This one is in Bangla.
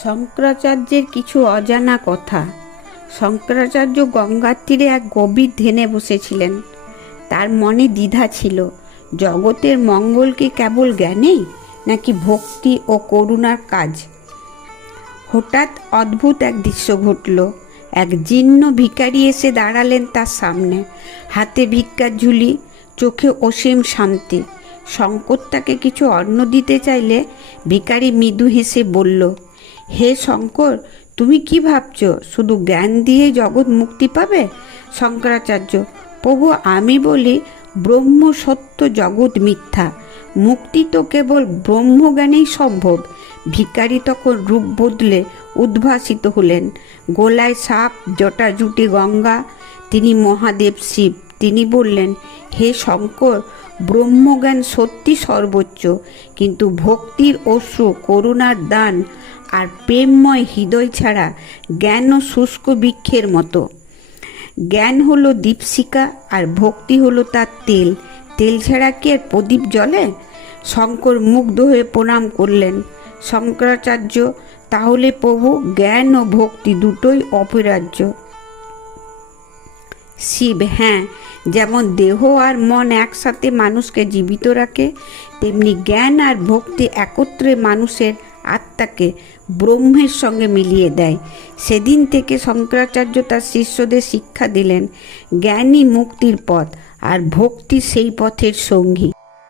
শঙ্করাচার্যের কিছু অজানা কথা। শঙ্করাচার্য গঙ্গার তীরে এক গভীর ধ্যানে বসেছিলেন। তার মনে দ্বিধা ছিল, জগতের মঙ্গল কি কেবল জ্ঞানেই, নাকি ভক্তি ও করুণার কাজ। হঠাৎ অদ্ভুত এক দৃশ্য ঘটল। এক জীর্ণ ভিখারি এসে দাঁড়ালেন তার সামনে, হাতে ভিক্ষার ঝুলি, চোখে অসীম শান্তি। শঙ্কর তাকে কিছু অন্ন দিতে চাইলে ভিখারি মৃদু হেসে বলল, হে শঙ্কর, তুমি কি ভাবছ শুধু জ্ঞান দিয়ে জগৎ মুক্তি পাবে? শঙ্করাচার্য, প্রভু, আমি বলি ব্রহ্ম সত্য, জগৎ মিথ্যা, মুক্তি তো কেবল ব্রহ্মজ্ঞানেই সম্ভব। ভিখারি তখন রূপ বদলে উদ্ভাসিত হলেন। গলায় সাপ, জটা জুটি গঙ্গা, তিনি মহাদেব শিব। তিনি বললেন, হে শঙ্কর, ব্রহ্মজ্ঞান সত্যি সর্বোচ্চ, কিন্তু ভক্তির অশ্রু, করুণার দান আর প্রেমময় হৃদয় ছাড়া জ্ঞান ও শুষ্ক বৃক্ষের মতো। জ্ঞান হলো দীপশিখা আর ভক্তি হলো তার তেল। তেল ছাড়া কি আর প্রদীপ জ্বলে? শঙ্কর মুগ্ধ হয়ে প্রণাম করলেন। শঙ্করাচার্য, তাহলে প্রভু, জ্ঞান ও ভক্তি দুটোই অপরিহার্য? শিব, হ্যাঁ, যেমন দেহ আর মন একসাথে মানুষকে জীবিত রাখে, তেমনি জ্ঞান আর ভক্তি একত্রে মানুষের আত্মাকে ব্রহ্মের সঙ্গে মিলিয়ে দেয়। সেদিন থেকে শঙ্করাচার্য তার শিষ্যদের শিক্ষা দিলেন, জ্ঞানই মুক্তির পথ আর ভক্তি সেই পথের সঙ্গী।